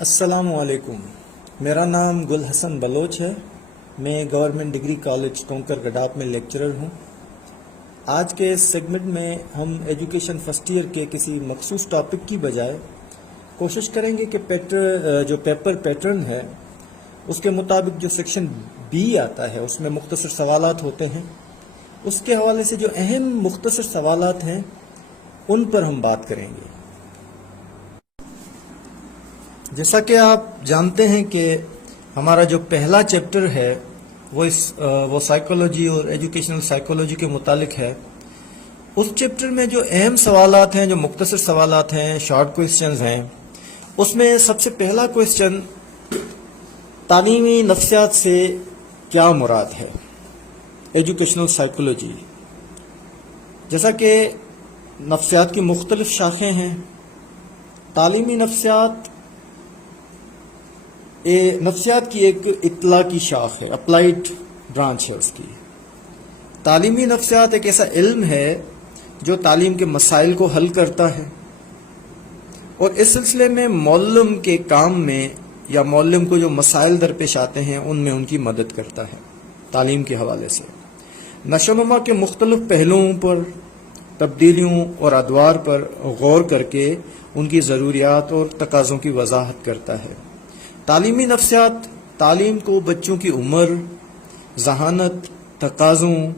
السلام علیکم، میرا نام گل حسن بلوچ ہے۔ میں گورنمنٹ ڈگری کالج کونکر گڈاپ میں لیکچرر ہوں۔ آج کے اس سیگمنٹ میں ہم ایجوکیشن فرسٹ ایئر کے کسی مخصوص ٹاپک کی بجائے کوشش کریں گے کہ جو پیپر پیٹرن ہے اس کے مطابق جو سیکشن بی آتا ہے اس میں مختصر سوالات ہوتے ہیں، اس کے حوالے سے جو اہم مختصر سوالات ہیں ان پر ہم بات کریں گے۔ جیسا کہ آپ جانتے ہیں کہ ہمارا جو پہلا چیپٹر ہے وہ سائیکولوجی اور ایجوکیشنل سائیکولوجی کے متعلق ہے۔ اس چیپٹر میں جو اہم سوالات ہیں، جو مختصر سوالات ہیں، شارٹ کوئسچنز ہیں، اس میں سب سے پہلا کوئسچن تعلیمی نفسیات سے کیا مراد ہے، ایجوکیشنل سائیکولوجی۔ جیسا کہ نفسیات کی مختلف شاخیں ہیں، تعلیمی نفسیات کی ایک اطلاقی شاخ ہے، اپلائیڈ برانچ ہے اس کی۔ تعلیمی نفسیات ایک ایسا علم ہے جو تعلیم کے مسائل کو حل کرتا ہے اور اس سلسلے میں معلم کے کام میں یا معلم کو جو مسائل درپیش آتے ہیں ان میں ان کی مدد کرتا ہے۔ تعلیم کے حوالے سے نشو و نما کے مختلف پہلوؤں پر، تبدیلیوں اور ادوار پر غور کر کے ان کی ضروریات اور تقاضوں کی وضاحت کرتا ہے۔ تعلیمی نفسیات تعلیم کو بچوں کی عمر، ذہانت، تقاضوں،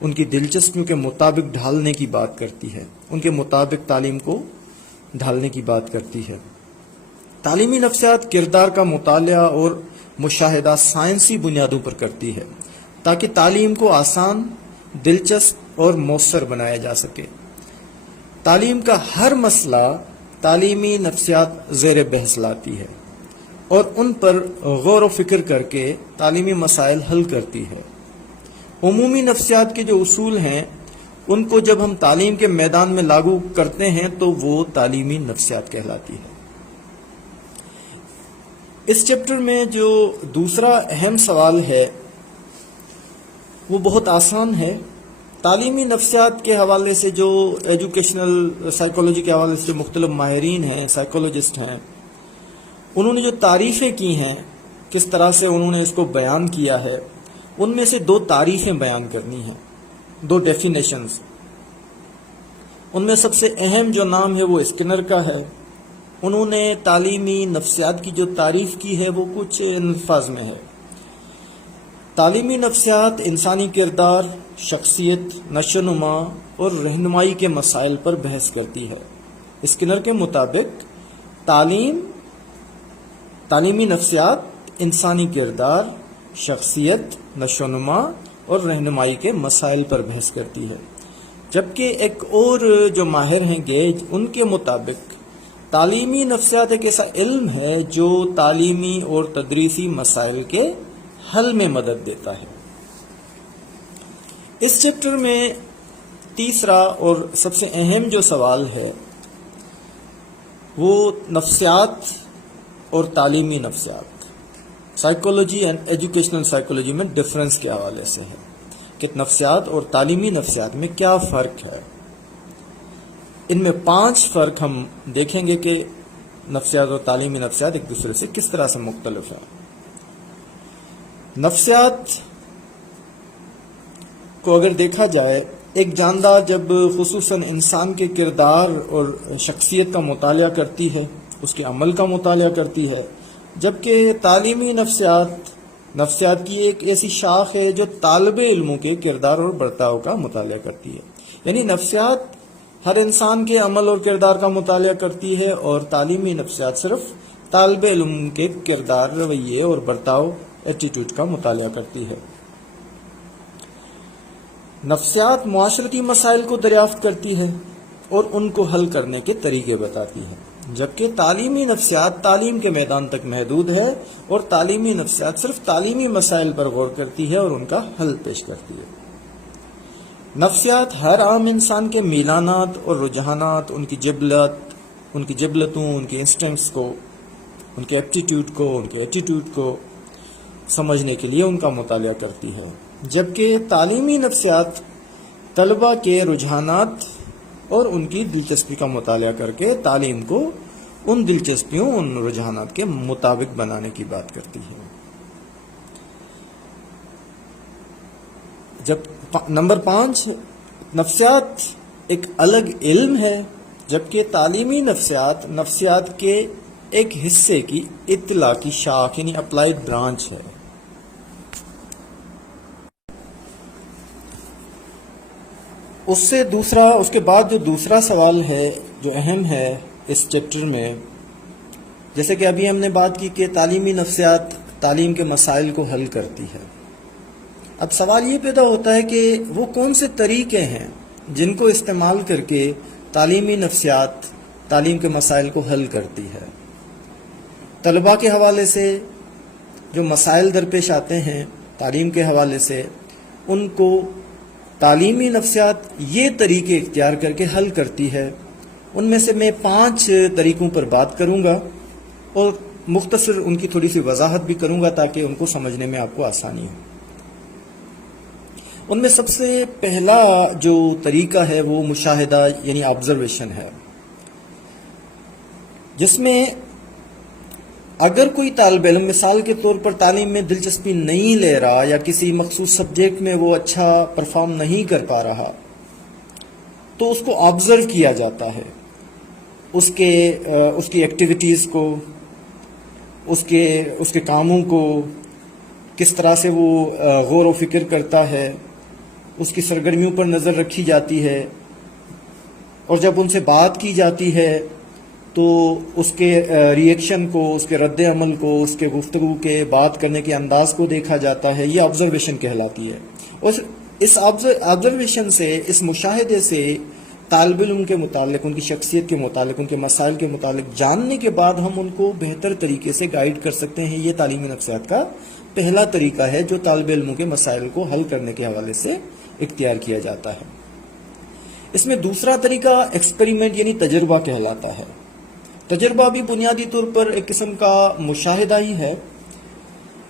ان کی دلچسپیوں کے مطابق ڈھالنے کی بات کرتی ہے، ان کے مطابق تعلیم کو ڈھالنے کی بات کرتی ہے۔ تعلیمی نفسیات کردار کا مطالعہ اور مشاہدہ سائنسی بنیادوں پر کرتی ہے تاکہ تعلیم کو آسان، دلچسپ اور مؤثر بنایا جا سکے۔ تعلیم کا ہر مسئلہ تعلیمی نفسیات زیر بحث لاتی ہے اور ان پر غور و فکر کر کے تعلیمی مسائل حل کرتی ہے۔ عمومی نفسیات کے جو اصول ہیں ان کو جب ہم تعلیم کے میدان میں لاگو کرتے ہیں تو وہ تعلیمی نفسیات کہلاتی ہے۔ اس چیپٹر میں جو دوسرا اہم سوال ہے وہ بہت آسان ہے۔ تعلیمی نفسیات کے حوالے سے جو ایجوکیشنل سائیکولوجی کے حوالے سے جو مختلف ماہرین ہیں، سائیکولوجسٹ ہیں، انہوں نے جو تعریفیں کی ہیں، کس طرح سے انہوں نے اس کو بیان کیا ہے، ان میں سے دو تعریفیں بیان کرنی ہیں، دو ڈیفینیشنز۔ ان میں سب سے اہم جو نام ہے وہ اسکنر کا ہے۔ انہوں نے تعلیمی نفسیات کی جو تعریف کی ہے وہ کچھ الفاظ میں ہے۔ تعلیمی نفسیات انسانی کردار، شخصیت، نشو و نما اور رہنمائی کے مسائل پر بحث کرتی ہے۔ اسکنر کے مطابق تعلیمی نفسیات انسانی کردار، شخصیت، نشو و نما اور رہنمائی کے مسائل پر بحث کرتی ہے، جبکہ ایک اور جو ماہر ہیں گیج، ان کے مطابق تعلیمی نفسیات ایک ایسا علم ہے جو تعلیمی اور تدریسی مسائل کے حل میں مدد دیتا ہے۔ اس چیپٹر میں تیسرا اور سب سے اہم جو سوال ہے وہ نفسیات اور تعلیمی نفسیات، سائیکولوجی اینڈ ایجوکیشنل سائیکولوجی میں ڈفرنس کے حوالے سے ہے کہ نفسیات اور تعلیمی نفسیات میں کیا فرق ہے۔ ان میں 5 فرق ہم دیکھیں گے کہ نفسیات اور تعلیمی نفسیات ایک دوسرے سے کس طرح سے مختلف ہیں۔ نفسیات کو اگر دیکھا جائے، ایک جاندار جب خصوصاً انسان کے کردار اور شخصیت کا مطالعہ کرتی ہے، اس کے عمل کا مطالعہ کرتی ہے، جبکہ تعلیمی نفسیات کی ایک ایسی شاخ ہے جو طالب علموں کے کردار اور برتاؤ کا مطالعہ کرتی ہے۔ یعنی نفسیات ہر انسان کے عمل اور کردار کا مطالعہ کرتی ہے اور تعلیمی نفسیات صرف طالب علم کے کردار، رویے اور برتاؤ، ایٹیٹیوڈ کا مطالعہ کرتی ہے۔ نفسیات معاشرتی مسائل کو دریافت کرتی ہے اور ان کو حل کرنے کے طریقے بتاتی ہے، جبکہ تعلیمی نفسیات تعلیم کے میدان تک محدود ہے اور تعلیمی نفسیات صرف تعلیمی مسائل پر غور کرتی ہے اور ان کا حل پیش کرتی ہے۔ نفسیات ہر عام انسان کے میلانات اور رجحانات، ان کی جبلتوں، ان کے انسٹنکٹس کو، ان کے ایپٹیٹیوڈ کو، ان کے ایٹیٹیوڈ کو سمجھنے کے لیے ان کا مطالعہ کرتی ہے، جبکہ تعلیمی نفسیات طلباء کے رجحانات اور ان کی دلچسپی کا مطالعہ کر کے تعلیم کو ان دلچسپیوں ان رجحانات کے مطابق بنانے کی بات کرتی ہے. جب نمبر 5 نفسیات ایک الگ علم ہے، جبکہ تعلیمی نفسیات کے ایک حصے کی اطلاع کی شاخ یعنی اپلائیڈ برانچ ہے. اس کے بعد جو دوسرا سوال ہے جو اہم ہے اس چیپٹر میں، جیسے کہ ابھی ہم نے بات کی کہ تعلیمی نفسیات تعلیم کے مسائل کو حل کرتی ہے. اب سوال یہ پیدا ہوتا ہے کہ وہ کون سے طریقے ہیں جن کو استعمال کر کے تعلیمی نفسیات تعلیم کے مسائل کو حل کرتی ہے. طلباء کے حوالے سے جو مسائل درپیش آتے ہیں تعلیم کے حوالے سے، ان کو تعلیمی نفسیات یہ طریقے اختیار کر کے حل کرتی ہے. ان میں سے میں 5 طریقوں پر بات کروں گا اور مختصر ان کی تھوڑی سی وضاحت بھی کروں گا تاکہ ان کو سمجھنے میں آپ کو آسانی ہو. ان میں سب سے پہلا جو طریقہ ہے وہ مشاہدہ یعنی آبزرویشن ہے، جس میں اگر کوئی طالب علم مثال کے طور پر تعلیم میں دلچسپی نہیں لے رہا یا کسی مخصوص سبجیکٹ میں وہ اچھا پرفارم نہیں کر پا رہا تو اس کو آبزرو کیا جاتا ہے، اس کی ایکٹیویٹیز کو، اس کے کاموں کو، کس طرح سے وہ غور و فکر کرتا ہے، اس کی سرگرمیوں پر نظر رکھی جاتی ہے. اور جب ان سے بات کی جاتی ہے تو اس کے ری ایکشن کو، اس کے رد عمل کو، اس کے گفتگو کے بات کرنے کے انداز کو دیکھا جاتا ہے. یہ آبزرویشن کہلاتی ہے. اور اس آبزرویشن سے، اس مشاہدے سے طالب علم کے متعلق، ان کی شخصیت کے متعلق، ان کے مسائل کے متعلق جاننے کے بعد ہم ان کو بہتر طریقے سے گائیڈ کر سکتے ہیں. یہ تعلیمی نفسیات کا پہلا طریقہ ہے جو طالب علموں کے مسائل کو حل کرنے کے حوالے سے اختیار کیا جاتا ہے. اس میں دوسرا طریقہ ایکسپیریمنٹ یعنی تجربہ کہلاتا ہے. تجربہ بھی بنیادی طور پر ایک قسم کا مشاہدہ ہی ہے.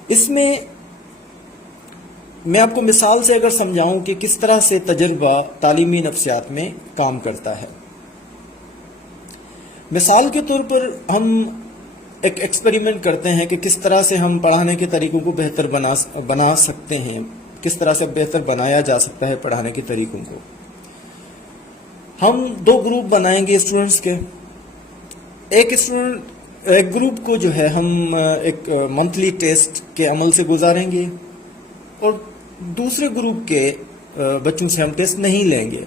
اس میں میں آپ کو مثال سے اگر سمجھاؤں کہ کس طرح سے تجربہ تعلیمی نفسیات میں کام کرتا ہے. مثال کے طور پر ہم ایک ایکسپیریمنٹ کرتے ہیں کہ کس طرح سے ہم پڑھانے کے طریقوں کو بہتر بنا سکتے ہیں، کس طرح سے بہتر بنایا جا سکتا ہے پڑھانے کے طریقوں کو. ہم 2 گروپ بنائیں گے اسٹوڈنٹس کے. ایک گروپ کو جو ہے ہم ایک منتھلی ٹیسٹ کے عمل سے گزاریں گے اور دوسرے گروپ کے بچوں سے ہم ٹیسٹ نہیں لیں گے.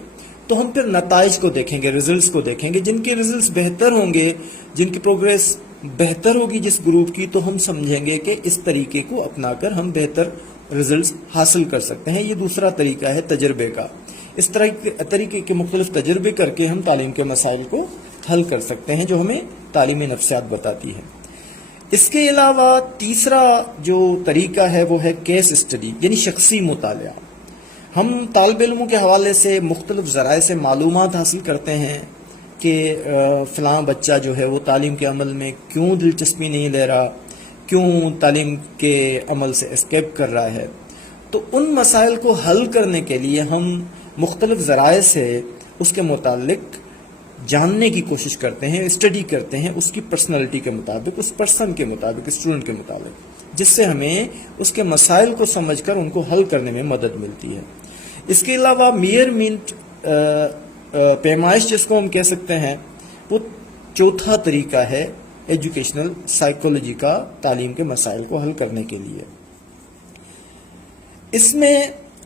تو ہم پھر نتائج کو دیکھیں گے، ریزلٹس کو دیکھیں گے. جن کے ریزلٹس بہتر ہوں گے، جن کی پروگریس بہتر ہوگی جس گروپ کی، تو ہم سمجھیں گے کہ اس طریقے کو اپنا کر ہم بہتر ریزلٹس حاصل کر سکتے ہیں. یہ دوسرا طریقہ ہے تجربے کا. اس طریقے کے مختلف تجربے کر کے ہم تعلیم کے مسائل کو حل کر سکتے ہیں جو ہمیں تعلیمی نفسیات بتاتی ہے. اس کے علاوہ تیسرا جو طریقہ ہے وہ ہے کیس اسٹڈی یعنی شخصی مطالعہ. ہم طالب علموں کے حوالے سے مختلف ذرائع سے معلومات حاصل کرتے ہیں کہ فلاں بچہ جو ہے وہ تعلیم کے عمل میں کیوں دلچسپی نہیں لے رہا، کیوں تعلیم کے عمل سے اسکیپ کر رہا ہے. تو ان مسائل کو حل کرنے کے لیے ہم مختلف ذرائع سے اس کے متعلق جاننے کی کوشش کرتے ہیں، اسٹڈی کرتے ہیں اس کی پرسنالٹی کے مطابق، اس پرسن کے مطابق، اسٹوڈنٹ کے مطابق، جس سے ہمیں اس کے مسائل کو سمجھ کر ان کو حل کرنے میں مدد ملتی ہے. اس کے علاوہ میئرمنٹ پیمائش جس کو ہم کہہ سکتے ہیں، وہ چوتھا طریقہ ہے ایجوکیشنل سائیکولوجی کا تعلیم کے مسائل کو حل کرنے کے لیے. اس میں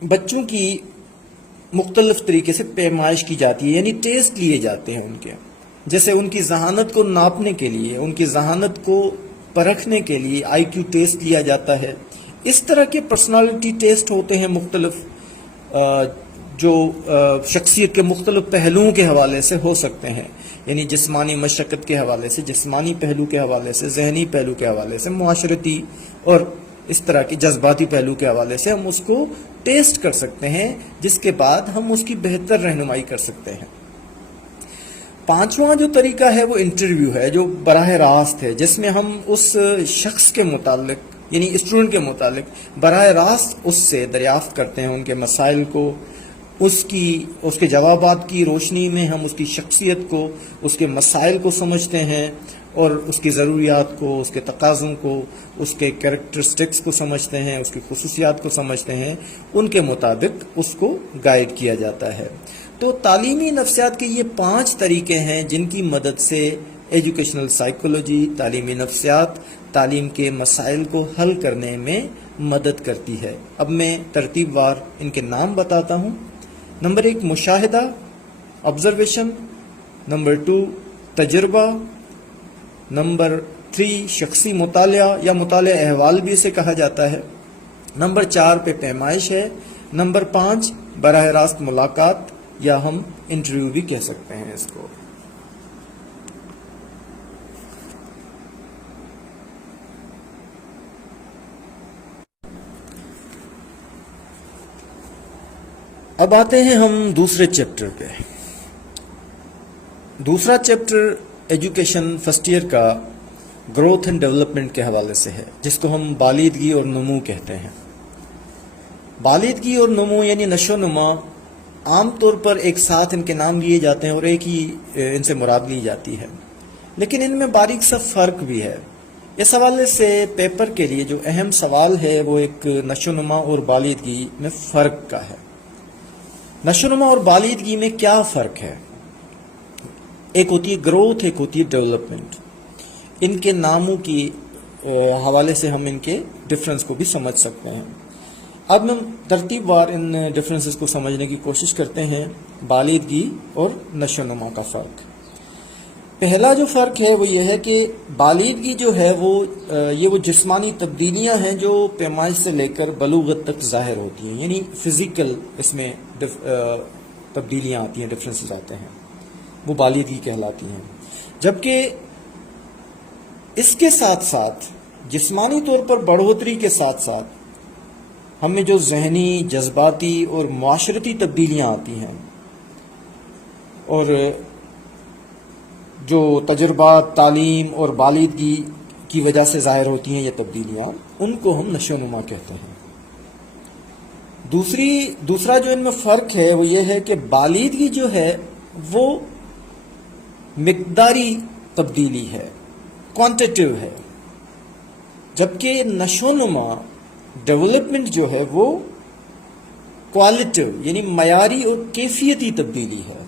بچوں کی مختلف طریقے سے پیمائش کی جاتی ہے یعنی ٹیسٹ لیے جاتے ہیں ان کے. جیسے ان کی ذہانت کو ناپنے کے لیے، ان کی ذہانت کو پرکھنے کے لیے آئی کیو ٹیسٹ لیا جاتا ہے. اس طرح کے پرسنالٹی ٹیسٹ ہوتے ہیں مختلف، جو شخصیت کے مختلف پہلوؤں کے حوالے سے ہو سکتے ہیں. یعنی جسمانی مشقت کے حوالے سے، جسمانی پہلو کے حوالے سے، ذہنی پہلو کے حوالے سے، معاشرتی اور اس طرح کی جذباتی پہلو کے حوالے سے ہم اس کو ٹیسٹ کر سکتے ہیں، جس کے بعد ہم اس کی بہتر رہنمائی کر سکتے ہیں. پانچواں جو طریقہ ہے وہ انٹرویو ہے، جو براہ راست ہے، جس میں ہم اس شخص کے متعلق یعنی اسٹوڈنٹ کے متعلق براہ راست اس سے دریافت کرتے ہیں ان کے مسائل کو. اس کے جوابات کی روشنی میں ہم اس کی شخصیت کو، اس کے مسائل کو سمجھتے ہیں اور اس کی ضروریات کو، اس کے تقاضوں کو، اس کے کریکٹرسٹکس کو سمجھتے ہیں، اس کی خصوصیات کو سمجھتے ہیں، ان کے مطابق اس کو گائیڈ کیا جاتا ہے۔ تو تعلیمی نفسیات کے یہ 5 طریقے ہیں جن کی مدد سے ایجوکیشنل سائیکولوجی، تعلیمی نفسیات تعلیم کے مسائل کو حل کرنے میں مدد کرتی ہے۔ اب میں ترتیب وار ان کے نام بتاتا ہوں۔ نمبر 1 مشاہدہ، آبزرویشن۔ نمبر 2 تجربہ۔ نمبر 3 شخصی مطالعہ یا مطالعہ احوال بھی اسے کہا جاتا ہے۔ نمبر 4 پہ پیمائش ہے۔ نمبر 5 براہ راست ملاقات یا ہم انٹرویو بھی کہہ سکتے ہیں اس کو۔ اب آتے ہیں ہم دوسرے چیپٹر پہ۔ دوسرا چیپٹر ایجوکیشن فرسٹ ایئر کا گروتھ اینڈ ڈیولپمنٹ کے حوالے سے ہے، جس کو ہم بالیدگی اور نمو کہتے ہیں۔ بالیدگی اور نمو یعنی نشو و نما عام طور پر ایک ساتھ ان کے نام لیے جاتے ہیں اور ایک ہی ان سے مراد لی جاتی ہے، لیکن ان میں باریک سا فرق بھی ہے۔ اس حوالے سے پیپر کے لیے جو اہم سوال ہے وہ ایک نشو و نما اور بالیدگی میں فرق کا ہے۔ نشو و نما اور بالیدگی میں کیا فرق ہے؟ ایک ہوتی ہے گروتھ، ایک ہوتی ہے ڈیولپمنٹ۔ ان کے ناموں کی حوالے سے ہم ان کے ڈفرنس کو بھی سمجھ سکتے ہیں۔ اب ہم ترتیب وار ان ڈفرنسز کو سمجھنے کی کوشش کرتے ہیں۔ بالیدگی اور نشو و نما کا فرق۔ پہلا جو فرق ہے وہ یہ ہے کہ بالیدگی جو ہے وہ جسمانی تبدیلیاں ہیں جو پیمائش سے لے کر بلوغت تک ظاہر ہوتی ہیں، یعنی فزیکل اس میں تبدیلیاں آتی ہیں، ڈفرنسز آتے ہیں، وہ بالیدگی کہلاتی ہیں۔ جبکہ اس کے ساتھ ساتھ جسمانی طور پر بڑھوتری کے ساتھ ساتھ ہمیں جو ذہنی، جذباتی اور معاشرتی تبدیلیاں آتی ہیں اور جو تجربات، تعلیم اور بالیدگی کی وجہ سے ظاہر ہوتی ہیں یہ تبدیلیاں، ان کو ہم نشو و نما کہتے ہیں۔ دوسرا جو ان میں فرق ہے وہ یہ ہے کہ بالیدگی جو ہے وہ مقداری تبدیلی ہے، کوانٹیٹیو ہے، جبکہ نشو و نما، ڈیولپمنٹ جو ہے وہ کوالٹیو یعنی معیاری اور کیفیتی تبدیلی ہے۔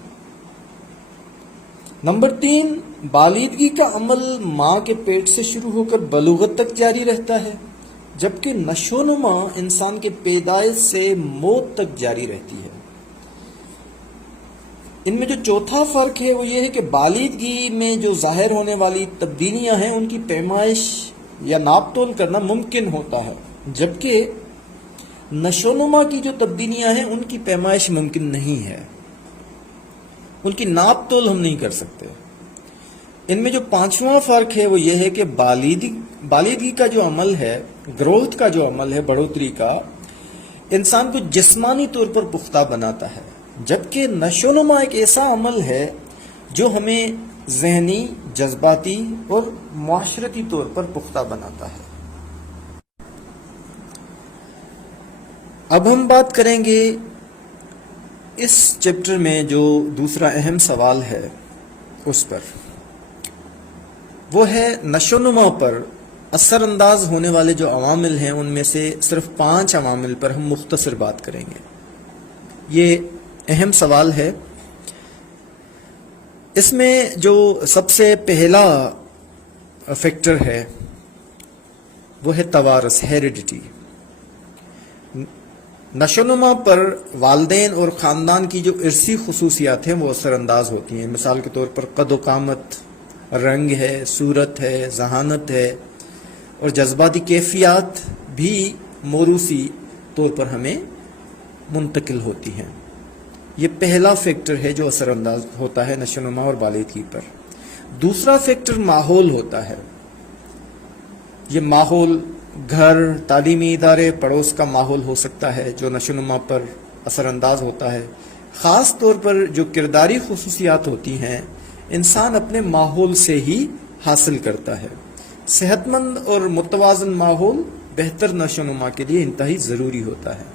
نمبر 3 بالیدگی کا عمل ماں کے پیٹ سے شروع ہو کر بلوغت تک جاری رہتا ہے، جبکہ نشو و نما انسان کے پیدائش سے موت تک جاری رہتی ہے۔ ان میں جو چوتھا فرق ہے وہ یہ ہے کہ بالیدگی میں جو ظاہر ہونے والی تبدیلیاں ہیں ان کی پیمائش یا ناپ تول کرنا ممکن ہوتا ہے، جبکہ نشو و نما کی جو تبدیلیاں ہیں ان کی پیمائش ممکن نہیں ہے، ان کی ناپ تول ہم نہیں کر سکتے۔ ان میں جو پانچواں فرق ہے وہ یہ ہے کہ بالیدگی کا جو عمل ہے، گروتھ کا جو عمل ہے، بڑھوتری کا، انسان کو جسمانی طور پر پختہ بناتا ہے، جبکہ نشو و نما ایک ایسا عمل ہے جو ہمیں ذہنی، جذباتی اور معاشرتی طور پر پختہ بناتا ہے۔ اب ہم بات کریں گے اس چیپٹر میں جو دوسرا اہم سوال ہے اس پر، وہ ہے نشو و نما پر اثر انداز ہونے والے جو عوامل ہیں ان میں سے صرف 5 عوامل پر ہم مختصر بات کریں گے۔ یہ اہم سوال ہے۔ اس میں جو سب سے پہلا فیکٹر ہے وہ ہے توارث، ہیریڈیٹی۔ نشو و نما پر والدین اور خاندان کی جو ارثی خصوصیات ہیں وہ اثر انداز ہوتی ہیں۔ مثال کے طور پر قد و قامت، رنگ ہے، صورت ہے، ذہانت ہے اور جذباتی کیفیات بھی موروثی طور پر ہمیں منتقل ہوتی ہیں۔ یہ پہلا فیکٹر ہے جو اثر انداز ہوتا ہے نشو و نما اور بالیدگی پر۔ دوسرا فیکٹر ماحول ہوتا ہے۔ یہ ماحول گھر، تعلیمی ادارے، پڑوس کا ماحول ہو سکتا ہے جو نشو و نما پر اثر انداز ہوتا ہے۔ خاص طور پر جو کرداری خصوصیات ہوتی ہیں انسان اپنے ماحول سے ہی حاصل کرتا ہے۔ صحت مند اور متوازن ماحول بہتر نشو و نما کے لیے انتہائی ضروری ہوتا ہے۔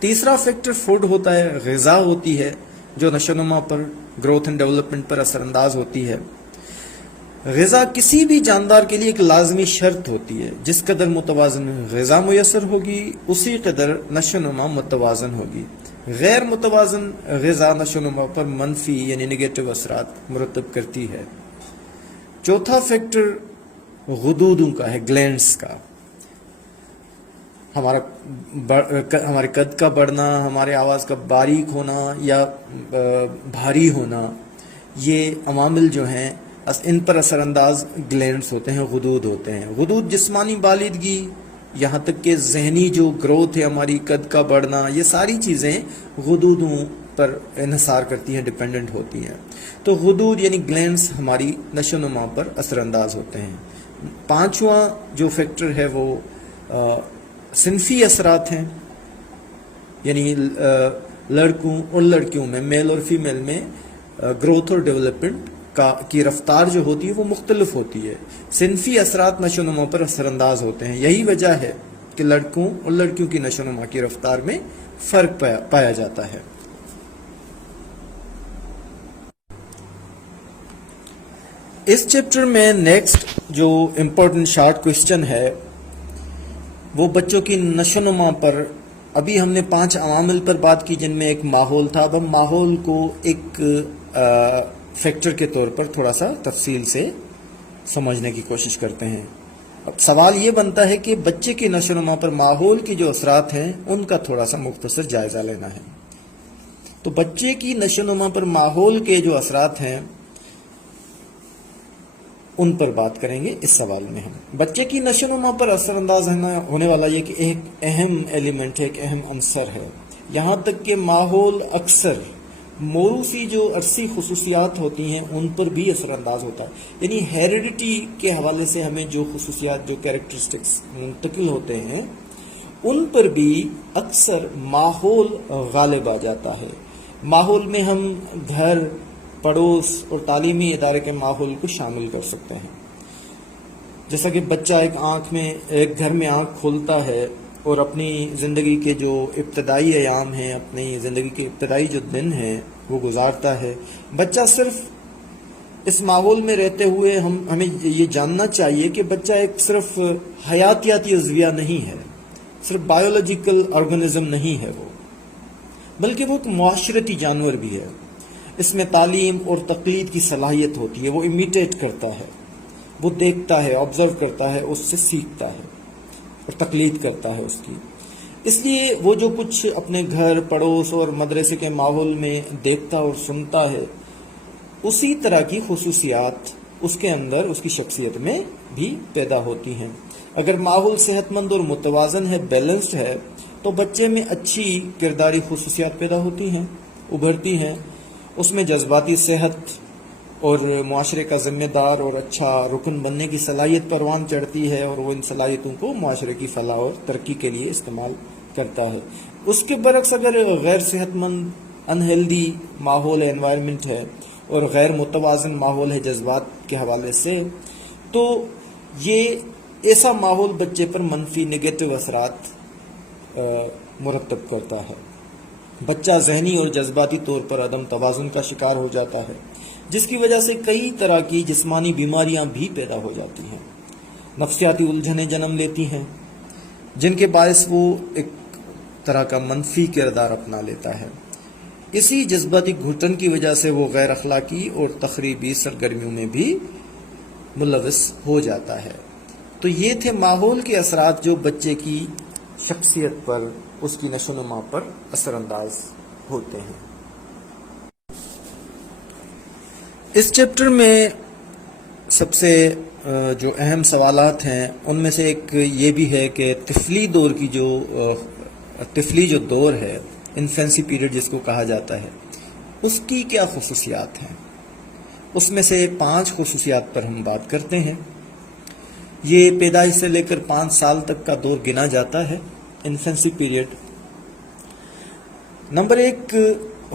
تیسرا فیکٹر فوڈ ہوتا ہے، غذا ہوتی ہے جو نشو و نما پر، گروتھ اینڈ ڈیولپمنٹ پر اثر انداز ہوتی ہے۔ غذا کسی بھی جاندار کے لیے ایک لازمی شرط ہوتی ہے. جس قدر متوازن غذا میسر ہوگی اسی قدر نشو و نما متوازن ہوگی. غیر متوازن غذا نشو و نما پر منفی یعنی نگیٹو اثرات مرتب کرتی ہے. چوتھا فیکٹر غدودوں کا ہے، گلینڈز کا. ہمارے قد کا بڑھنا، ہمارے آواز کا باریک ہونا یا بھاری ہونا، یہ عوامل جو ہیں ان پر اثر انداز گلینڈز ہوتے ہیں، غدود ہوتے ہیں. غدود جسمانی بالغگی یہاں تک کہ ذہنی جو گروتھ ہے، ہماری قد کا بڑھنا، یہ ساری چیزیں غدودوں پر انحصار کرتی ہیں، ڈیپینڈنٹ ہوتی ہیں. تو غدود یعنی گلینڈز ہماری نشو و نما پر اثر انداز ہوتے ہیں. پانچواں جو فیکٹر ہے وہ صنفی اثرات ہیں، یعنی لڑکوں اور لڑکیوں میں، میل اور فیمیل میں گروتھ اور ڈیولپمنٹ کی رفتار جو ہوتی ہے وہ مختلف ہوتی ہے. صنفی اثرات نشو و نما پر اثر انداز ہوتے ہیں. یہی وجہ ہے کہ لڑکوں اور لڑکیوں کی نشو و نما کی رفتار میں فرق پایا جاتا ہے. اس چیپٹر میں نیکسٹ جو امپورٹنٹ شارٹ کوشچن ہے وہ بچوں کی نشو و نما پر، ابھی ہم نے 5 عوامل پر بات کی جن میں ایک ماحول تھا. اب ہم ماحول کو ایک فیکٹر کے طور پر تھوڑا سا تفصیل سے سمجھنے کی کوشش کرتے ہیں. اب سوال یہ بنتا ہے کہ بچے کی نشو و نما پر ماحول کی جو اثرات ہیں ان کا تھوڑا سا مختصر جائزہ لینا ہے. تو بچے کی نشو و نما پر ماحول کے جو اثرات ہیں ان پر بات کریں گے اس سوال میں. ہم بچے کی نشو و نما پر اثر انداز ہونے والا یہ کہ ایک اہم ایلیمنٹ ہے، ایک اہم عنصر ہے. یہاں تک کہ ماحول اکثر موروثی جو عرصی خصوصیات ہوتی ہیں ان پر بھی اثر انداز ہوتا ہے. یعنی ہیریڈیٹی کے حوالے سے ہمیں جو خصوصیات، جو کیریکٹرسٹکس منتقل ہوتے ہیں ان پر بھی اکثر ماحول غالب آ جاتا ہے. ماحول میں ہم گھر، پڑوس اور تعلیمی ادارے کے ماحول کو شامل کر سکتے ہیں. جیسا کہ بچہ ایک گھر میں آنکھ کھولتا ہے اور اپنی زندگی کے جو ابتدائی ایام ہیں، اپنی زندگی کے ابتدائی جو دن ہیں وہ گزارتا ہے. بچہ صرف اس ماحول میں رہتے ہوئے ہمیں یہ جاننا چاہیے کہ بچہ ایک صرف حیاتیاتی عضویہ نہیں ہے، صرف بایولوجیکل آرگنزم نہیں ہے وہ، بلکہ وہ ایک معاشرتی جانور بھی ہے. اس میں تعلیم اور تقلید کی صلاحیت ہوتی ہے. وہ امیٹیٹ کرتا ہے، وہ دیکھتا ہے، آبزرو کرتا ہے، اس سے سیکھتا ہے اور تقلید کرتا ہے اس کی. اس لیے وہ جو کچھ اپنے گھر، پڑوس اور مدرسے کے ماحول میں دیکھتا اور سنتا ہے اسی طرح کی خصوصیات اس کے اندر، اس کی شخصیت میں بھی پیدا ہوتی ہیں. اگر ماحول صحت مند اور متوازن ہے، بیلنسڈ ہے، تو بچے میں اچھی کرداری خصوصیات پیدا ہوتی ہیں، ابھرتی ہیں. اس میں جذباتی صحت اور معاشرے کا ذمہ دار اور اچھا رکن بننے کی صلاحیت پروان چڑھتی ہے اور وہ ان صلاحیتوں کو معاشرے کی فلاح اور ترقی کے لیے استعمال کرتا ہے. اس کے برعکس اگر غیر صحت مند، انہیلدی ماحول انوائرمنٹ ہے اور غیر متوازن ماحول ہے جذبات کے حوالے سے، تو یہ ایسا ماحول بچے پر منفی نگیٹو اثرات مرتب کرتا ہے. بچہ ذہنی اور جذباتی طور پر عدم توازن کا شکار ہو جاتا ہے، جس کی وجہ سے کئی طرح کی جسمانی بیماریاں بھی پیدا ہو جاتی ہیں. نفسیاتی الجھنیں جنم لیتی ہیں جن کے باعث وہ ایک طرح کا منفی کردار اپنا لیتا ہے. اسی جذباتی گھٹن کی وجہ سے وہ غیر اخلاقی اور تخریبی سرگرمیوں میں بھی ملوث ہو جاتا ہے. تو یہ تھے ماحول کے اثرات جو بچے کی شخصیت پر، اس کی نشو و نما پر اثر انداز ہوتے ہیں. اس چیپٹر میں سب سے جو اہم سوالات ہیں ان میں سے ایک یہ بھی ہے کہ طفلی جو دور ہے، انفینسی پیریڈ جس کو کہا جاتا ہے، اس کی کیا خصوصیات ہیں. اس میں سے 5 خصوصیات پر ہم بات کرتے ہیں. یہ پیدائش سے لے کر 5 سال تک کا دور گنا جاتا ہے، انفینسی پیریڈ. نمبر 1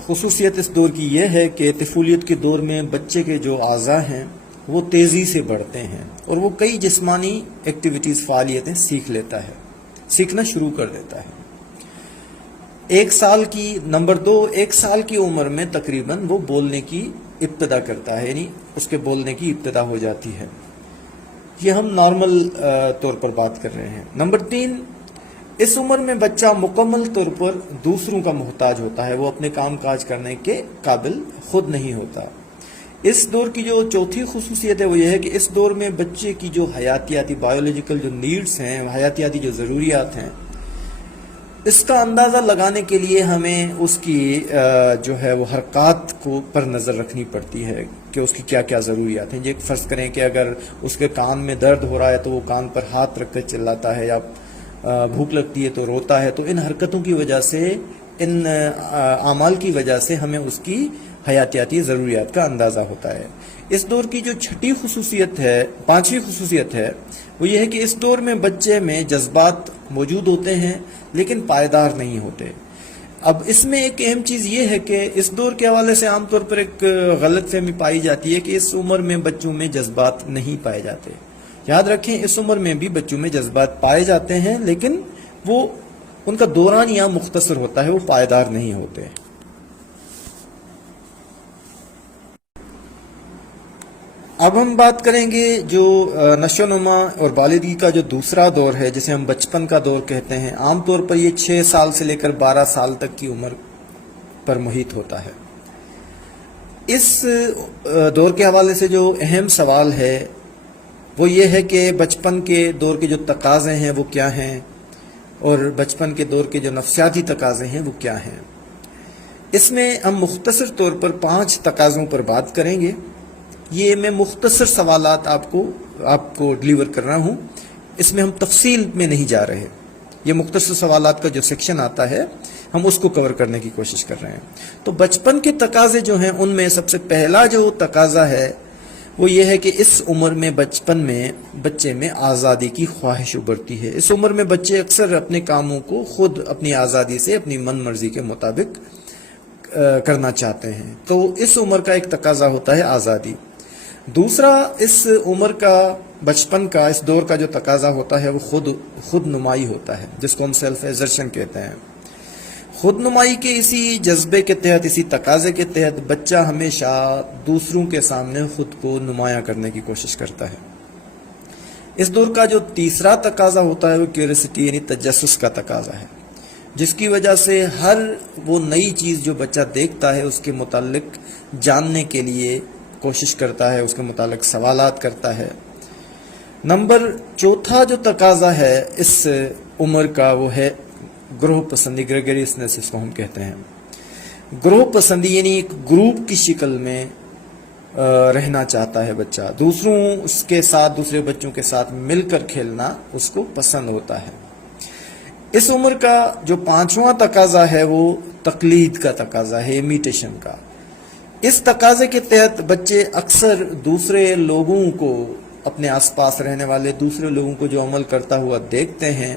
خصوصیت اس دور کی یہ ہے کہ طفولیت کے دور میں بچے کے جو اعضاء ہیں وہ تیزی سے بڑھتے ہیں اور وہ کئی جسمانی ایکٹیویٹیز، فعالیتیں سیکھنا شروع کر دیتا ہے. 1 سال کی عمر میں تقریباً وہ بولنے کی ابتدا کرتا ہے، یعنی اس کے بولنے کی ابتدا ہو جاتی ہے. یہ ہم نارمل طور پر بات کر رہے ہیں. نمبر 3، اس عمر میں بچہ مکمل طور پر دوسروں کا محتاج ہوتا ہے، وہ اپنے کام کاج کرنے کے قابل خود نہیں ہوتا. اس دور کی جو چوتھی خصوصیت ہے وہ یہ ہے کہ اس دور میں بچے کی جو حیاتیاتی بایولوجیکل جو نیڈز ہیں، حیاتیاتی جو ضروریات ہیں، اس کا اندازہ لگانے کے لیے ہمیں اس کی جو ہے وہ حرکات کو پر نظر رکھنی پڑتی ہے کہ اس کی کیا کیا ضروریات ہیں. یہ فرض کریں کہ اگر اس کے کان میں درد ہو رہا ہے تو وہ کان پر ہاتھ رکھ کر چلاتا ہے، یا بھوک لگتی ہے تو روتا ہے. تو ان حرکتوں کی وجہ سے، ان اعمال کی وجہ سے ہمیں اس کی حیاتیاتی ضروریات کا اندازہ ہوتا ہے. اس دور کی جو پانچویں خصوصیت ہے وہ یہ ہے کہ اس دور میں بچے میں جذبات موجود ہوتے ہیں لیکن پائیدار نہیں ہوتے. اب اس میں ایک اہم چیز یہ ہے کہ اس دور کے حوالے سے عام طور پر ایک غلط فہمی پائی جاتی ہے کہ اس عمر میں بچوں میں جذبات نہیں پائے جاتے. یاد رکھیں، اس عمر میں بھی بچوں میں جذبات پائے جاتے ہیں، لیکن وہ ان کا دوران یہاں مختصر ہوتا ہے، وہ پائیدار نہیں ہوتے. اب ہم بات کریں گے جو نشو و نما اور بالغی کا جو دوسرا دور ہے، جسے ہم بچپن کا دور کہتے ہیں. عام طور پر یہ 6 سال سے لے کر 12 سال تک کی عمر پر محیط ہوتا ہے. اس دور کے حوالے سے جو اہم سوال ہے وہ یہ ہے کہ بچپن کے دور کے جو تقاضے ہیں وہ کیا ہیں، اور بچپن کے دور کے جو نفسیاتی تقاضے ہیں وہ کیا ہیں. اس میں ہم مختصر طور پر 5 تقاضوں پر بات کریں گے. یہ میں مختصر سوالات آپ کو ڈلیور کر رہا ہوں، اس میں ہم تفصیل میں نہیں جا رہے. یہ مختصر سوالات کا جو سیکشن آتا ہے ہم اس کو کور کرنے کی کوشش کر رہے ہیں. تو بچپن کے تقاضے جو ہیں ان میں سب سے پہلا جو تقاضا ہے وہ یہ ہے کہ اس عمر میں بچپن میں بچے میں آزادی کی خواہش ابھرتی ہے. اس عمر میں بچے اکثر اپنے کاموں کو خود اپنی آزادی سے اپنی من مرضی کے مطابق کرنا چاہتے ہیں. تو اس عمر کا ایک تقاضا ہوتا ہے آزادی. دوسرا، اس عمر کا، بچپن کا، اس دور کا جو تقاضا ہوتا ہے وہ خود نمائی ہوتا ہے، جس کو ہم سیلف ایزرشن کہتے ہیں. خود نمائی کے اسی جذبے کے تحت، اسی تقاضے کے تحت بچہ ہمیشہ دوسروں کے سامنے خود کو نمایاں کرنے کی کوشش کرتا ہے. اس دور کا جو تیسرا تقاضا ہوتا ہے وہ کیوریسٹی یعنی تجسس کا تقاضا ہے، جس کی وجہ سے ہر وہ نئی چیز جو بچہ دیکھتا ہے اس کے متعلق جاننے کے لیے کوشش کرتا ہے، اس کے متعلق سوالات کرتا ہے. نمبر چوتھا جو تقاضا ہے اس عمر کا وہ ہے گروہ پسندی، گریگریسنس اس کو ہم کہتے ہیں. گروہ پسندی یعنی ایک گروپ کی شکل میں رہنا چاہتا ہے بچہ، دوسروں اس کے ساتھ، دوسرے بچوں کے ساتھ مل کر کھیلنا اس کو پسند ہوتا ہے. اس عمر کا جو 5واں تقاضا ہے وہ تقلید کا تقاضا ہے، امیٹیشن کا. اس تقاضے کے تحت بچے اکثر دوسرے لوگوں کو، اپنے آس پاس رہنے والے دوسرے لوگوں کو جو عمل کرتا ہوا دیکھتے ہیں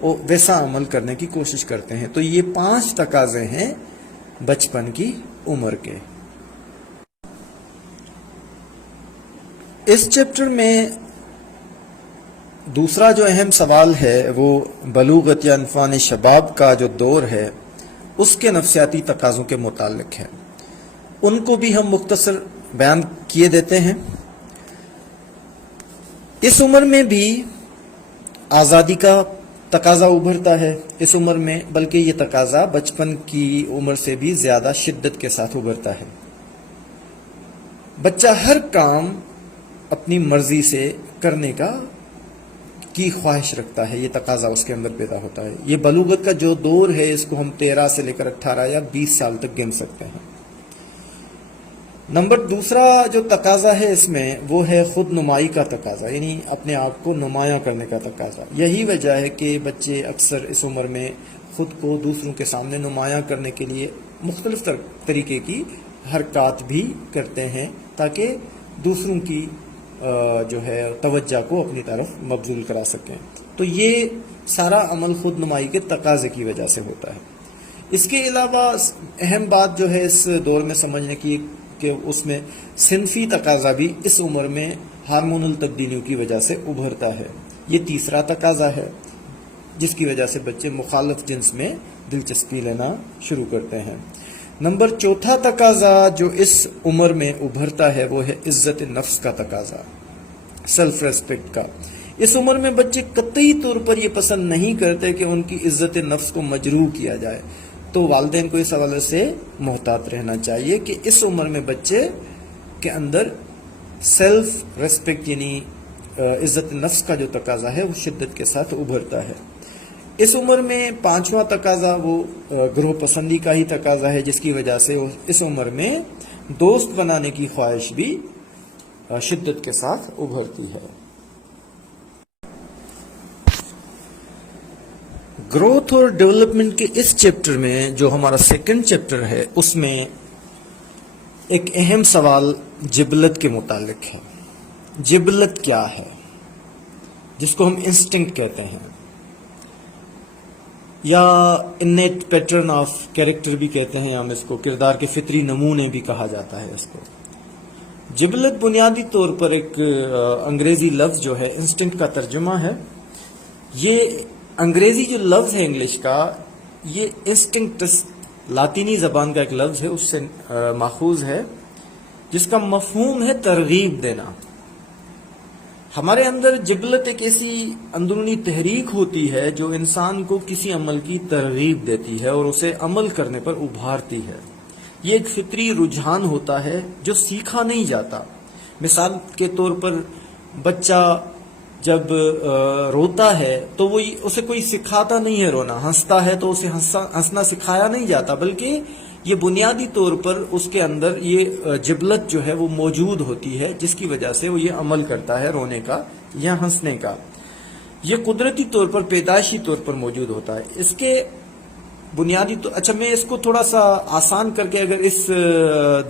وہ ویسا عمل کرنے کی کوشش کرتے ہیں. تو یہ 5 تقاضے ہیں بچپن کی عمر کے. اس چیپٹر میں دوسرا جو اہم سوال ہے وہ بلوغت یا انفان شباب کا جو دور ہے اس کے نفسیاتی تقاضوں کے متعلق ہے. ان کو بھی ہم مختصر بیان کیے دیتے ہیں. اس عمر میں بھی آزادی کا تقاضا ابھرتا ہے اس عمر میں، بلکہ یہ تقاضا بچپن کی عمر سے بھی زیادہ شدت کے ساتھ ابھرتا ہے. بچہ ہر کام اپنی مرضی سے کرنے کی خواہش رکھتا ہے، یہ تقاضا اس کے اندر پیدا ہوتا ہے. یہ بلوغت کا جو دور ہے اس کو ہم 13 سے لے کر 18 یا 20 سال تک گن سکتے ہیں. نمبر دوسرا جو تقاضا ہے اس میں وہ ہے خود نمائی کا تقاضا، یعنی اپنے آپ کو نمایاں کرنے کا تقاضا. یہی وجہ ہے کہ بچے اکثر اس عمر میں خود کو دوسروں کے سامنے نمایاں کرنے کے لیے مختلف طریقے کی حرکات بھی کرتے ہیں تاکہ دوسروں کی جو ہے توجہ کو اپنی طرف مبذول کرا سکیں. تو یہ سارا عمل خود نمائی کے تقاضے کی وجہ سے ہوتا ہے. اس کے علاوہ اہم بات جو ہے اس دور میں سمجھنے کی کہ اس میں صنفی تقاضا بھی اس عمر میں ہارمونل تبدیلیوں کی وجہ سے ابھرتا ہے. یہ تیسرا تقاضا ہے جس کی وجہ سے بچے مخالف جنس میں دلچسپی لینا شروع کرتے ہیں. نمبر چوتھا تقاضا جو اس عمر میں ابھرتا ہے وہ ہے عزت نفس کا تقاضا، سیلف ریسپیکٹ کا۔ اس عمر میں بچے قطعی طور پر یہ پسند نہیں کرتے کہ ان کی عزت نفس کو مجروح کیا جائے، تو والدین کو اس حوالے سے محتاط رہنا چاہیے کہ اس عمر میں بچے کے اندر سیلف ریسپیکٹ یعنی عزت نفس کا جو تقاضا ہے وہ شدت کے ساتھ ابھرتا ہے۔ اس عمر میں پانچواں تقاضا وہ گروہ پسندی کا ہی تقاضا ہے، جس کی وجہ سے اس عمر میں دوست بنانے کی خواہش بھی شدت کے ساتھ ابھرتی ہے۔ گروتھ اور ڈیولپمنٹ کے اس چیپٹر میں جو ہمارا سیکنڈ چیپٹر ہے اس میں ایک اہم سوال جبلت کے متعلق ہے۔ جبلت کیا ہے، جس کو ہم انسٹنکٹ کہتے ہیں یا انیٹ پیٹرن آف کیریکٹر بھی کہتے ہیں، ہم اس کو کردار کے فطری نمونے بھی کہا جاتا ہے اس کو۔ جبلت بنیادی طور پر ایک انگریزی لفظ جو ہے انسٹنکٹ کا ترجمہ ہے۔ یہ انگریزی جو لفظ ہے انگلش کا، یہ انسٹنکٹس لاطینی زبان کا ایک لفظ ہے، اس سے ماخوذ ہے، جس کا مفہوم ہے ترغیب دینا۔ ہمارے اندر جبلت ایک ایسی اندرونی تحریک ہوتی ہے جو انسان کو کسی عمل کی ترغیب دیتی ہے اور اسے عمل کرنے پر ابھارتی ہے۔ یہ ایک فطری رجحان ہوتا ہے جو سیکھا نہیں جاتا۔ مثال کے طور پر بچہ جب روتا ہے تو وہ اسے کوئی سکھاتا نہیں ہے رونا، ہنستا ہے تو اسے ہنسنا سکھایا نہیں جاتا، بلکہ یہ بنیادی طور پر اس کے اندر یہ جبلت جو ہے وہ موجود ہوتی ہے، جس کی وجہ سے وہ یہ عمل کرتا ہے رونے کا یا ہنسنے کا۔ یہ قدرتی طور پر پیدائشی طور پر موجود ہوتا ہے۔ اس کے بنیادی اچھا میں اس کو تھوڑا سا آسان کر کے اگر اس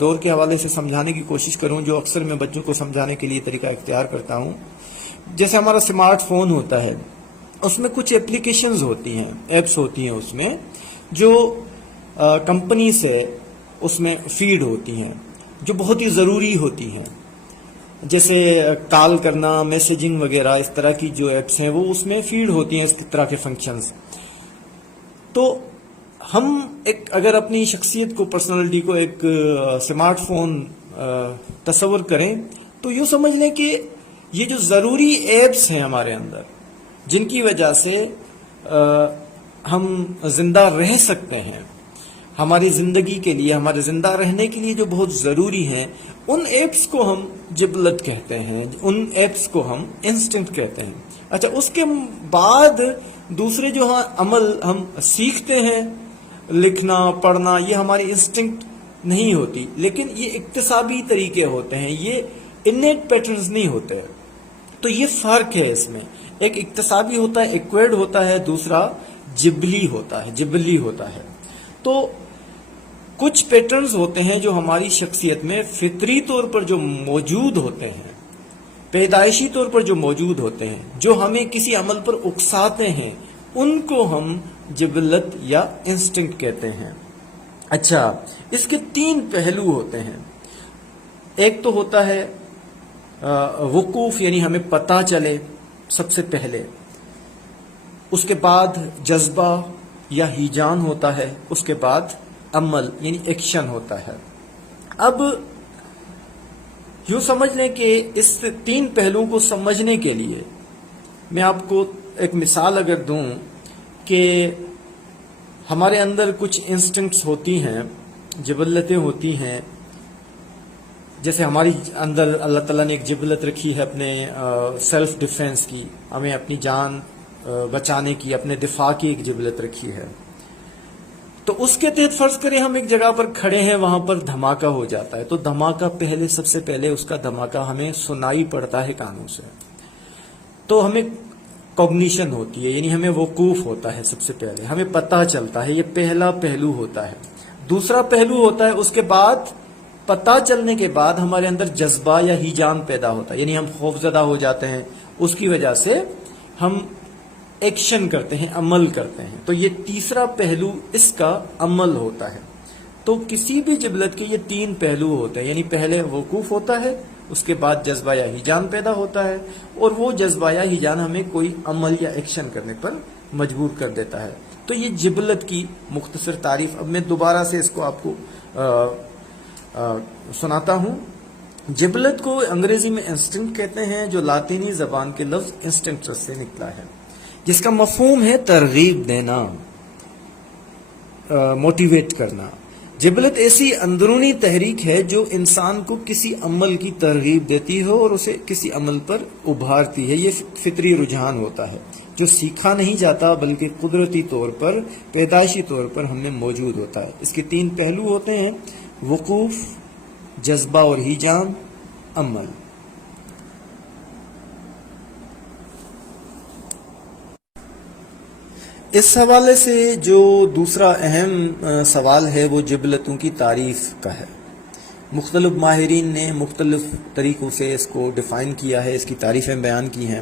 دور کے حوالے سے سمجھانے کی کوشش کروں، جو اکثر میں بچوں کو سمجھانے کے لیے طریقہ اختیار کرتا ہوں، جیسے ہمارا اسمارٹ فون ہوتا ہے، اس میں کچھ اپلیکیشنز ہوتی ہیں، ایپس ہوتی ہیں اس میں جو کمپنی سے اس میں فیڈ ہوتی ہیں، جو بہت ہی ضروری ہوتی ہیں، جیسے کال کرنا، میسیجنگ وغیرہ، اس طرح کی جو ایپس ہیں وہ اس میں فیڈ ہوتی ہیں، اس طرح کے فنکشنز۔ تو ہم اگر اپنی شخصیت کو، پرسنالٹی کو ایک اسمارٹ فون تصور کریں تو یوں سمجھ لیں کہ یہ جو ضروری ایپس ہیں ہمارے اندر، جن کی وجہ سے ہم زندہ رہ سکتے ہیں، ہماری زندگی کے لیے، ہمارے زندہ رہنے کے لیے جو بہت ضروری ہیں، ان ایپس کو ہم جبلت کہتے ہیں، ان ایپس کو ہم انسٹنکٹ کہتے ہیں۔ اچھا، اس کے بعد دوسرے جو عمل ہم سیکھتے ہیں، لکھنا، پڑھنا، یہ ہماری انسٹنکٹ نہیں ہوتی، لیکن یہ اکتسابی طریقے ہوتے ہیں، یہ انیٹ پیٹرنز نہیں ہوتے۔ تو یہ فرق ہے اس میں، ایک اکتسابی ہوتا ہے، ایکوائرڈ ہوتا ہے، دوسرا جبلی ہوتا ہے۔ تو کچھ پیٹرنز ہوتے ہیں جو ہماری شخصیت میں فطری طور پر جو موجود ہوتے ہیں، پیدائشی طور پر جو موجود ہوتے ہیں، جو ہمیں کسی عمل پر اکساتے ہیں، ان کو ہم جبلت یا انسٹنکٹ کہتے ہیں۔ اچھا، اس کے تین پہلو ہوتے ہیں۔ ایک تو ہوتا ہے وقوف، یعنی ہمیں پتہ چلے سب سے پہلے، اس کے بعد جذبہ یا ہیجان ہوتا ہے، اس کے بعد عمل یعنی ایکشن ہوتا ہے۔ اب یوں سمجھ لیں کہ اس تین پہلوؤں کو سمجھنے کے لیے میں آپ کو ایک مثال اگر دوں کہ ہمارے اندر کچھ انسٹنکٹس ہوتی ہیں، جبلتیں ہوتی ہیں، جیسے ہماری اندر اللہ تعالیٰ نے ایک جبلت رکھی ہے اپنے سیلف ڈیفینس کی، ہمیں اپنی جان بچانے کی، اپنے دفاع کی ایک جبلت رکھی ہے۔ تو اس کے تحت فرض کریں ہم ایک جگہ پر کھڑے ہیں، وہاں پر دھماکہ ہو جاتا ہے، تو دھماکہ سب سے پہلے اس کا دھماکہ ہمیں سنائی پڑتا ہے کانوں سے، تو ہمیں کوگنیشن ہوتی ہے، یعنی ہمیں وقوف ہوتا ہے، سب سے پہلے ہمیں پتہ چلتا ہے، یہ پہلا پہلو ہوتا ہے۔ دوسرا پہلو ہوتا ہے اس کے بعد، پتہ چلنے کے بعد ہمارے اندر جذبہ یا ہیجان پیدا ہوتا ہے، یعنی ہم خوفزدہ ہو جاتے ہیں، اس کی وجہ سے ہم ایکشن کرتے ہیں، عمل کرتے ہیں۔ تو یہ تیسرا پہلو اس کا عمل ہوتا ہے۔ تو کسی بھی جبلت کے یہ تین پہلو ہوتے ہیں، یعنی پہلے وقوف ہوتا ہے، اس کے بعد جذبہ یا ہیجان پیدا ہوتا ہے، اور وہ جذبہ یا ہیجان ہمیں کوئی عمل یا ایکشن کرنے پر مجبور کر دیتا ہے۔ تو یہ جبلت کی مختصر تعریف. اب میں دوبارہ سے اس کو آپ کو سناتا ہوں. جبلت کو انگریزی میں انسٹنکٹ کہتے ہیں، جو لاطینی زبان کے لفظ انسٹنکٹس سے نکلا ہے، جس کا مفہوم ہے ترغیب دینا، موٹیویٹ کرنا. جبلت ایسی اندرونی تحریک ہے جو انسان کو کسی عمل کی ترغیب دیتی ہو اور اسے کسی عمل پر ابھارتی ہے. یہ فطری رجحان ہوتا ہے جو سیکھا نہیں جاتا بلکہ قدرتی طور پر، پیدائشی طور پر ہم میں موجود ہوتا ہے. اس کے 3 پہلو ہوتے ہیں: وقوف، جذبہ اور ہیجان، عمل. اس حوالے سے جو دوسرا اہم سوال ہے وہ جبلتوں کی تعریف کا ہے. مختلف ماہرین نے مختلف طریقوں سے اس کو ڈیفائن کیا ہے، اس کی تعریفیں بیان کی ہیں.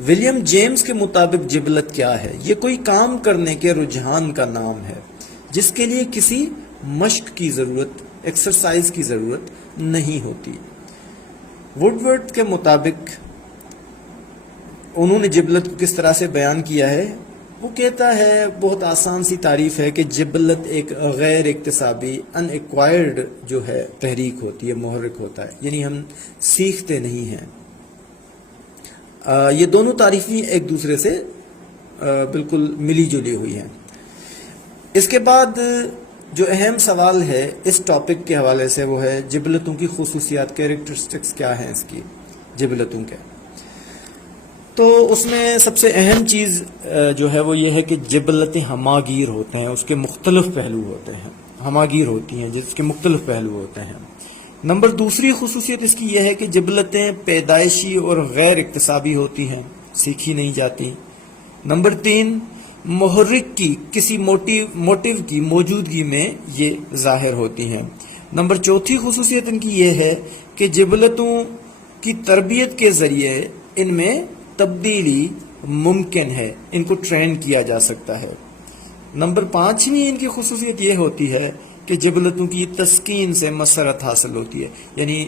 ولیم جیمز کے مطابق جبلت کیا ہے؟ یہ کوئی کام کرنے کے رجحان کا نام ہے جس کے لیے کسی مشق کی ضرورت، ایکسرسائز کی ضرورت نہیں ہوتی. ووڈورڈ کے مطابق انہوں نے جبلت کو کس طرح سے بیان کیا ہے؟ وہ کہتا ہے، بہت آسان سی تعریف ہے، کہ جبلت ایک غیر اکتسابی ان ایکوائرڈ جو ہے تحریک ہوتی ہے، محرک ہوتا ہے، یعنی ہم سیکھتے نہیں ہیں. یہ دونوں تعریفیں ایک دوسرے سے بالکل ملی جلی ہوئی ہیں. اس کے بعد جو اہم سوال ہے اس ٹاپک کے حوالے سے وہ ہے جبلتوں کی خصوصیات، کیریکٹرسٹکس کیا ہیں اس کی جبلتوں کے. تو اس میں سب سے اہم چیز جو ہے وہ یہ ہے کہ جبلتیں ہماگیر ہوتے ہیں، اس کے مختلف پہلو ہوتے ہیں، ہماگیر ہوتی ہیں جس کے مختلف پہلو ہوتے ہیں. دوسری خصوصیت اس کی یہ ہے کہ جبلتیں پیدائشی اور غیر اکتسابی ہوتی ہیں، سیکھی نہیں جاتی. نمبر 3، محرک کی، کسی موٹیو کی موجودگی میں یہ ظاہر ہوتی ہیں. نمبر 4 خصوصیت ان کی یہ ہے کہ جبلتوں کی تربیت کے ذریعے ان میں تبدیلی ممکن ہے، ان کو ٹرین کیا جا سکتا ہے. نمبر 5 ان کی خصوصیت یہ ہوتی ہے کہ جبلتوں کی تسکین سے مسرت حاصل ہوتی ہے، یعنی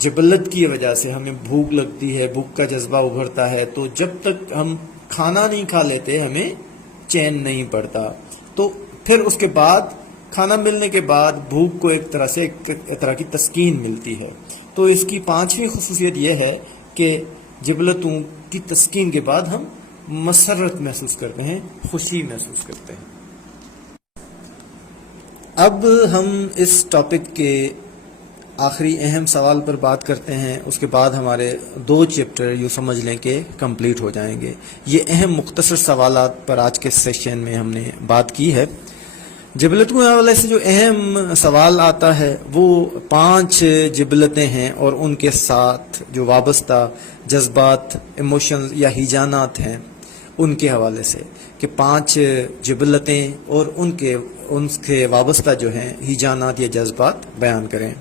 جبلت کی وجہ سے ہمیں بھوک لگتی ہے، بھوک کا جذبہ ابھرتا ہے، تو جب تک ہم کھانا نہیں کھا لیتے ہمیں چین نہیں پڑتا. تو پھر اس کے بعد کھانا ملنے کے بعد بھوک کو ایک طرح کی تسکین ملتی ہے. تو اس کی 5ویں خصوصیت یہ ہے کہ جبلتوں کی تسکین کے بعد ہم مسرت محسوس کرتے ہیں، خوشی محسوس کرتے ہیں. اب ہم اس ٹاپک کے آخری اہم سوال پر بات کرتے ہیں. اس کے بعد ہمارے 2 چیپٹر یوں سمجھ لیں کہ کمپلیٹ ہو جائیں گے. یہ اہم مختصر سوالات پر آج کے سیشن میں ہم نے بات کی ہے. جبلتوں کے حوالے سے جو اہم سوال آتا ہے وہ 5 جبلتیں ہیں اور ان کے ساتھ جو وابستہ جذبات، ایموشنز یا ہیجانات ہیں ان کے حوالے سے، کہ 5 جبلتیں اور ان کے وابستہ جو ہیں ہیجانات یا جذبات بیان کریں.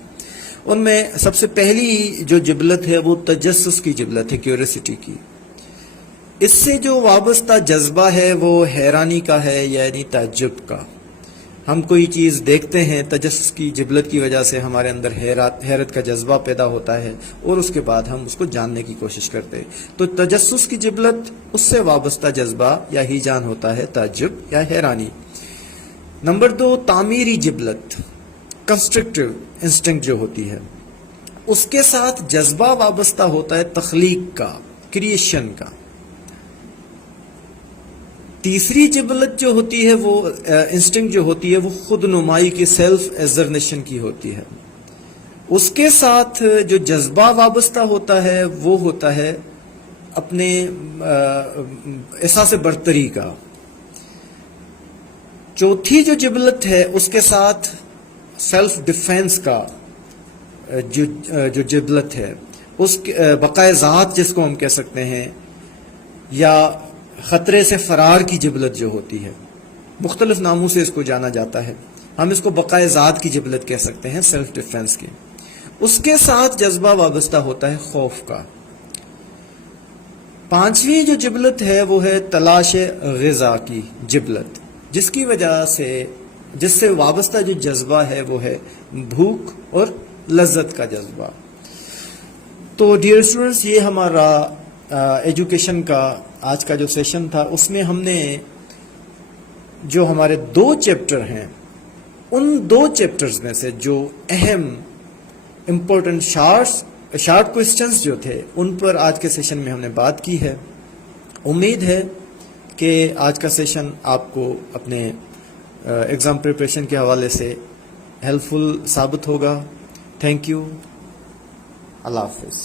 ان میں سب سے پہلی جو جبلت ہے وہ تجسس کی جبلت ہے، کیوریسٹی کی. اس سے جو وابستہ جذبہ ہے وہ حیرانی کا ہے، یعنی تعجب کا. ہم کوئی چیز دیکھتے ہیں، تجسس کی جبلت کی وجہ سے ہمارے اندر حیرت کا جذبہ پیدا ہوتا ہے اور اس کے بعد ہم اس کو جاننے کی کوشش کرتے ہیں. تو تجسس کی جبلت، اس سے وابستہ جذبہ یا ہیجان ہوتا ہے تعجب یا حیرانی. نمبر 2، تعمیری جبلت، کنسٹرکٹیو انسٹنکٹ جو ہوتی ہے، اس کے ساتھ جذبہ وابستہ ہوتا ہے تخلیق کا، کریشن کا. تیسری جبلت جو ہوتی ہے وہ انسٹنکٹ جو ہوتی ہے وہ خود نمائی کی، سیلف ایزرنیشن کی ہوتی ہے. اس کے ساتھ جو جذبہ وابستہ ہوتا ہے وہ ہوتا ہے اپنے احساس برتری کا. چوتھی جو جبلت ہے اس کے ساتھ سیلف ڈیفینس کا جو جبلت ہے، اس بقائے ذات جس کو ہم کہہ سکتے ہیں، یا خطرے سے فرار کی جبلت جو ہوتی ہے، مختلف ناموں سے اس کو جانا جاتا ہے. ہم اس کو بقائے ذات کی جبلت کہہ سکتے ہیں، سیلف ڈیفینس کی. اس کے ساتھ جذبہ وابستہ ہوتا ہے خوف کا. 5ویں جو جبلت ہے وہ ہے تلاش غذا کی جبلت، جس کی وجہ سے، جس سے وابستہ جو جذبہ ہے وہ ہے بھوک اور لذت کا جذبہ. تو ڈیئر اسٹوڈنٹس، یہ ہمارا ایجوکیشن کا آج کا جو سیشن تھا، اس میں ہم نے جو ہمارے 2 چیپٹر ہیں، ان 2 چیپٹرز میں سے جو اہم امپورٹنٹ شارٹ کوسچنز جو تھے ان پر آج کے سیشن میں ہم نے بات کی ہے. امید ہے کہ آج کا سیشن آپ کو اپنے ایگزام پریپریشن کے حوالے سے ہیلپ فل ثابت ہوگا. Thank you. اللہ حافظ.